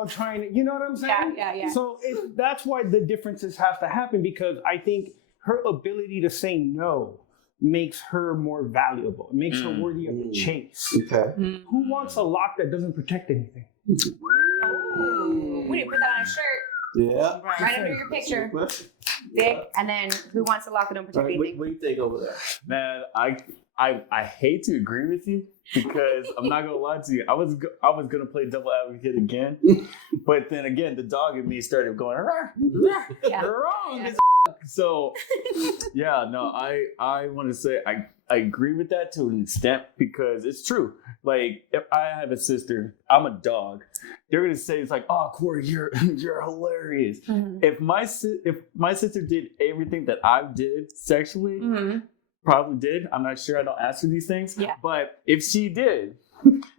trying to, you know what I'm saying? Yeah. So that's why the differences have to happen, because I think her ability to say no makes her more valuable. It makes her worthy of the chase. Okay. Who wants a lock that doesn't protect anything? Ooh. We need to put that on a shirt Yeah. right under your picture. Dick, and then who wants to lock it on protect All right, anything? what do you think over there? Man, I hate to agree with you because I'm not gonna lie to you. I was gonna play devil advocate again, but then again, the dog in me started going, Yeah. wrong. Yeah. So yeah, no, I want to say I agree with that to an extent because it's true. Like if I have a sister, I'm a dog. They're gonna say it's like, oh Corey, you're hilarious. Mhm. If my sister did everything that I did sexually. Mhm. Probably did. I'm not sure. I don't ask her these things. Yeah. But if she did,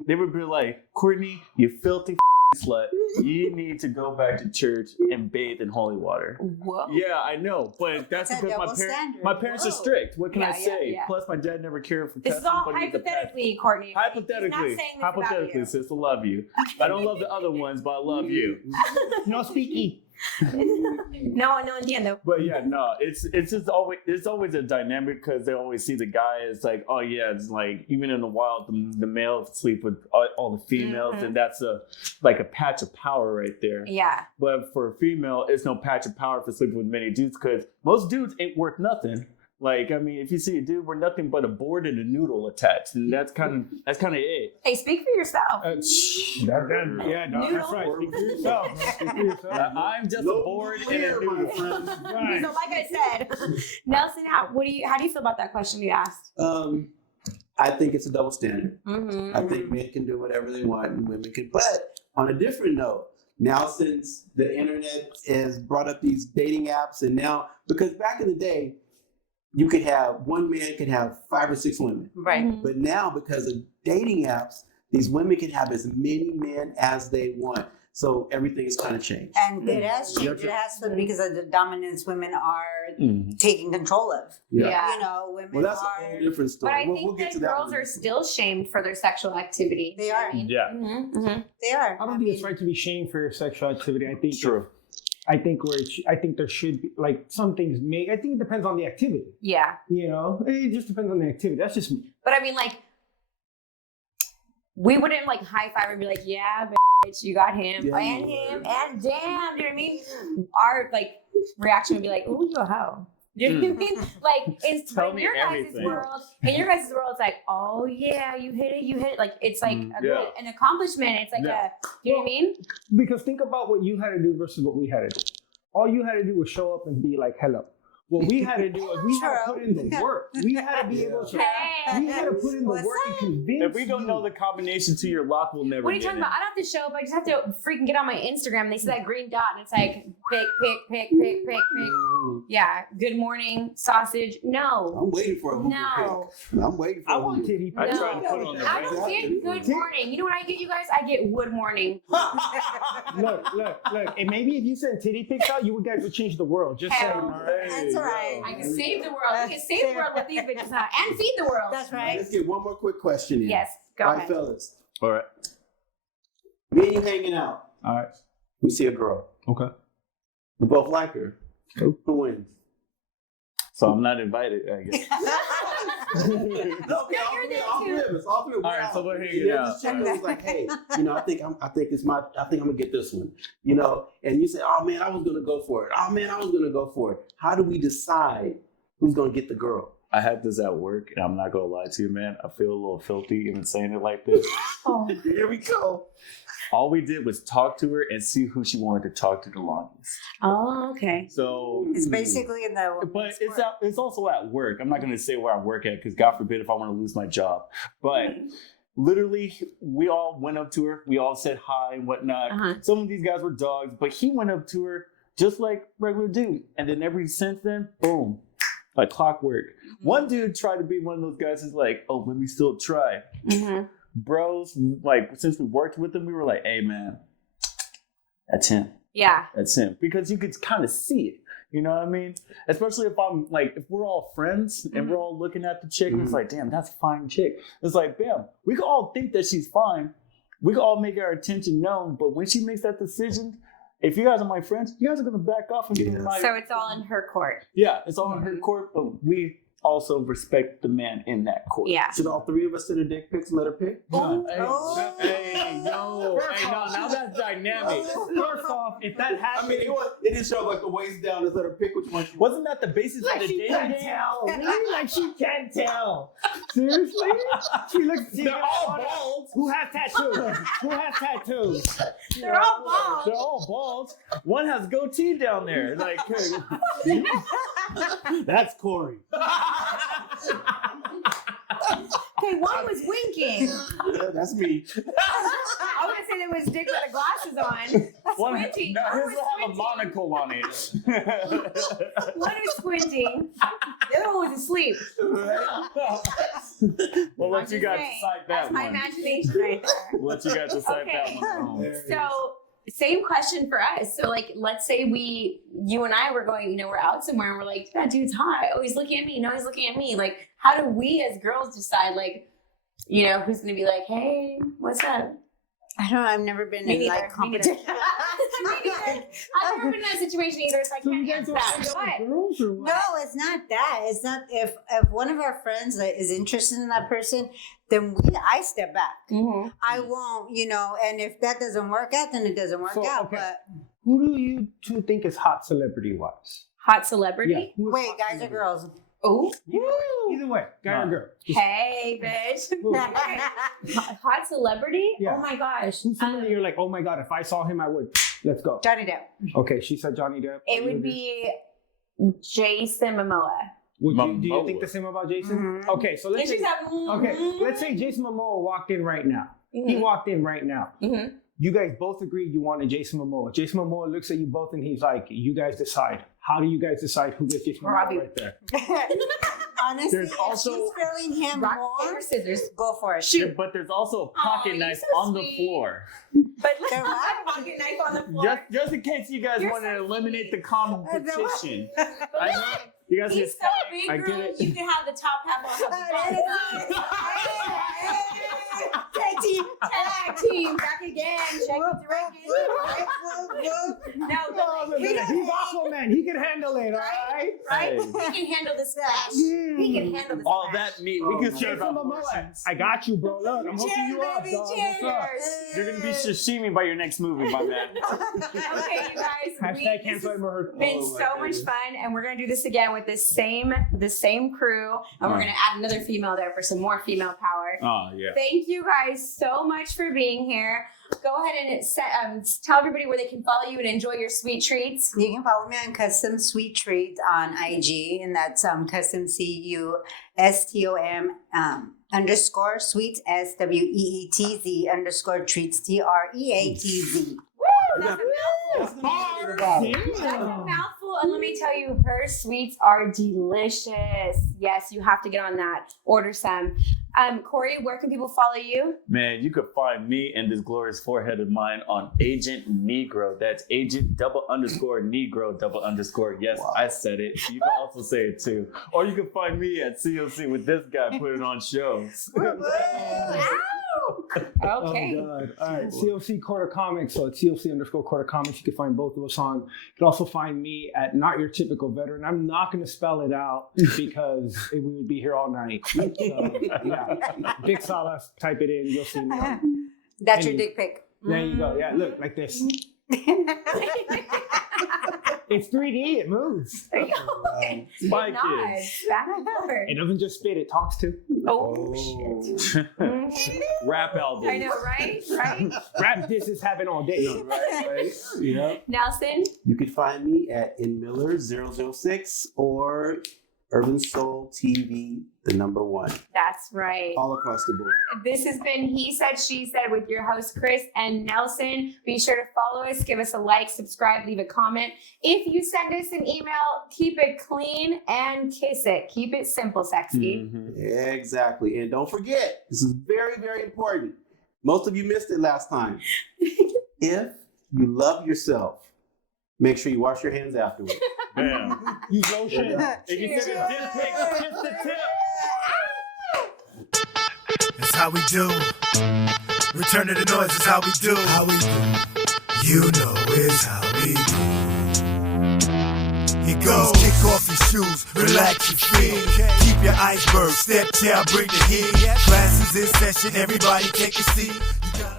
they would be like, Courtney, you filthy slut. You need to go back to church and bathe in holy water. Whoa. Yeah, I know. But that's It's a because double standard. my parents are Whoa. strict. What can I Yeah, say? yeah. Plus, my dad never cared for This is cussing, all but he's a pet. hypothetically, Courtney. Hypothetically, He's not saying this about you. sis, I love you. I don't love the other ones, but I love you. No speaky. No entiendo. But yeah, no, it's just always a dynamic because they always see the guy as like, oh yeah, it's like even in the wild, the male sleep with all the females, and that's a patch of power right there. Yeah. But for a female, it's no patch of power for sleeping with many dudes because most dudes ain't worth nothing. Like, I mean, if you see a dude, we're nothing but a board and a noodle attached, and that's kind of it. Hey, speak for yourself. Yeah, dog, that's right. Speak for yourself. Bro. Speak for yourself. I'm just a board and a noodle. Right. So, like I said, Nelson, how do you feel about that question you asked? I think it's a double standard. Mm-hmm. I think men can do whatever they want and women can. But on a different note, now since the internet has brought up these dating apps, and now because back in the day, you could have one man could have 5 or 6 women. Right. Mm-hmm. But now, because of dating apps, these women can have as many men as they want. So everything is kind of changed. And it has changed. It has to because of the dominance women are Mm-hmm. taking control of. Yeah. You know, women Well, that's a are. whole different story. But I We'll think get that to that girls one. are still shamed for their sexual activity. They are. Yeah. Mm-hmm. They are. I don't think it's right to be shamed for your sexual activity. I think True. I think there should be like some things I think it depends on the activity. Yeah. You know, it just depends on the activity. That's just me. But I mean, like, we wouldn't like high five and be like, yeah, bitch, you got him, Yeah, and you him, would. and damn, you know what I mean? Our like reaction would be like, ooh, you a hoe. You know what I mean? Like, Tell in me your guys' everything. world, it's like, oh yeah, you hit it. Like, it's like Yeah. an accomplishment. It's like Yeah. you know what I mean? Because think about what you had to do versus what we had to do. All you had to do was show up and be like, hello. What we had to do is we had to put in the work. We had to be able to. Hey. We had to put in the What's work and up? convince. If we don't know the combination to your lock, we'll never What are you get talking it. about? I don't have to show up. I just have to freaking get on my Instagram and they see that green dot and it's like pick. Yeah. Good morning, sausage. No. I'm waiting for a Hoover No. pick. I'm waiting for I a want Hoover. titty. I pics. tried to put it on the I don't Exactly. get good morning. You know what I get, you guys? I get wood morning. Look. And maybe if you send titty pics out, you guys would change the world. Just saying. Hell. All right. That's all right. I can save the world. We can save the world with these bitches out and feed the world. That's All right, right. let's get one more quick question in. Yes. Go All right, ahead. fellas. All right. Me and you hanging out. All right. We see a girl. Okay. We both like her. Who wins? So I'm not invited, I guess. Okay, you're there all too. three of us. All three of us. All right, so we're hanging Yeah, out. this chick was like, hey, I think I'm gonna get this one. And you say, oh man, I was gonna go for it. Oh man, I was gonna go for it. How do we decide who's gonna get the girl? I had this at work, and I'm not gonna lie to you, man. I feel a little filthy even saying it like this. Oh. Here we go. All we did was talk to her and see who she wanted to talk to the longest. Oh, okay. So It's basically in the. but it's also at work. I'm not going to say where I work at because God forbid if I want to lose my job. But literally, we all went up to her. We all said hi and whatnot. Uh-huh. Some of these guys were dogs, but he went up to her just like regular dude. And then ever since then, boom, like clockwork. One dude tried to be one of those guys who's like, oh, let me still try. Mm-hmm. Bros, like since we worked with him, we were like, hey man, that's him. Yeah. That's him. Because you could kind of see it. You know what I mean? Especially if if we're all friends and we're all looking at the chick and it's like, damn, that's a fine chick. It's like, bam, we can all think that she's fine. we can all make our intention known, but when she makes that decision, if you guys are my friends, you guys are gonna back off and be my. So it's all in her court. Yeah, it's all in her court, but we also respect the man in that court. Yeah. Should all three of us send her dick pics and let her pick? Hey, no, now that's dynamic. First off, if that I happens, mean, it didn't show like the waist down. Just let her pick which one she wants. Wasn't that the basis of like the she dating can't game? tell. Really? Like she can't tell. Seriously? She looks. They're all bald. Who has tattoos? Who has tattoos? They're all bald. They're all bald. One has goatee down there. Like, That's Corey. Okay, one was winking. Yeah, that's me. I was gonna say there was dick with the glasses on. one, Squinting. no, One his was will have a squinting. monocle on it. One was squinting. The other one was asleep. We'll let I'm you just guys saying, decide that That's my one. imagination right there. We'll let you guys decide Okay. that one. So same question for us. So like, let's say you and I were going, we're out somewhere and we're like, that dude's hot. Oh, he's looking at me. No, he's looking at me. Like, how do we as girls decide like, who's going to be like, hey, what's up? I don't know. I've never been Me in neither, like competition. Me neither. I've never been in that situation either. So I So can't you guys answer are that. What? girls or what? No, it's not that. It's not if one of our friends that is interested in that person, then I step back. Mm-hmm. I won't, and if that doesn't work out, then it doesn't work So, out. okay. But Who do you two think is hot celebrity wise? Hot celebrity? who is wait, hot guys or celebrity? girls? Oh. Either way, guy or No. girl. Hey, bitch. Who? Hot celebrity? Yeah. Oh my gosh. Who's someone that you're like, oh my god, if I saw him, I would. Let's go. Johnny Depp. Okay, she said Johnny Depp. It would be Jason Momoa. Do you Momoa. think the same about Jason? Mhm. Okay, so let's say, let's say Jason Momoa walked in right now. He walked in right now. Mhm. You guys both agreed you wanted Jason Momoa. Jason Momoa looks at you both and he's like, you guys decide. How do you guys decide who gets Jason Momoa Robbie. right there? Honestly, There's if also- she's feeling him Rock, more, paper, scissors. go for it. Shoot. But there's also a pocket you're knife so on the sweet. floor. But let's There not what? have a pocket knife on the floor. Just in case you guys You're want to so eliminate the competition. But I listen, know. You guys he's just, so big, I girl. get it. You can have the top half on the bottom. Tag team. Tag team, back again. Check it directly. No, Oh, but he's like, Aquaman. He can handle it, all right? right? Hey. He can handle the splash. He can handle the All splash. that meat, we Oh can my serve Jason up Momoa, portions. I got you, bro. Look, I'm hooking Cheers, you up, baby, dog. What's up? You're gonna be sashimi by your next movie, my man. Okay, you guys. Hashtag This cancel has Amber Heard. been Oh my so much goodness. fun, and we're gonna do this again with the same crew, and we're gonna add another female there for some more female power. Oh yeah. Thank you guys so much for being here. Go ahead and tell everybody where they can follow you and enjoy your sweet treats. You can follow me on Custom Sweet Treats on IG, and that's custom CUSTOM underscore sweets SWEETZ underscore treats TREATZ. That's a That's the mouthful. name of the That's a bottle. mouthful, and let me tell you, her sweets are delicious. Yes, you have to get on that. Order some. Corey, where can people follow you? Man, you could find me and this glorious forehead of mine on Agent Negro. That's Agent _Negro _. Yes, Wow. I said it. You can also say it too. Or you can find me at COC with this guy putting on shows. Okay. Oh, God. All right. COC Quarter Comics. So it's COC _ Quarter Comics. You can find both of us on. You can also find me at Not Your Typical Veteran. I'm not going to spell it out because we would be here all night. So, yeah. Big Salas, type it in. You'll see me. That's your dick pic. There you go. Yeah, look, like this. It's 3D. It moves. Okay. Spy It nods Kids. back and forth. It doesn't just spit. It talks too. Oh, shit. Mhm. Rap album. I know, right? Right? Rap disses happen all day. Right? Yeah. Nelson? You can find me at InMiller006 or Urban Soul TV, the #1, That's right. all across the board. This has been He Said, She Said with your host, Chris and Nelson. Be sure to follow us, give us a like, subscribe, leave a comment. If you send us an email, keep it clean and kiss it. Keep it simple, sexy. Mhm. Exactly. And don't forget, this is very, very important. Most of you missed it last time. If you love yourself, make sure you wash your hands afterwards. Bam. Use lotion. If you send a dick pic, kiss the tip. That's how we do. Return to the noise is how we do. How we do. You know is how we do. Here goes. Kick off your shoes, relax your feet. Keep your iceberg, step tail, bring the heat. Class is in session, everybody take a seat.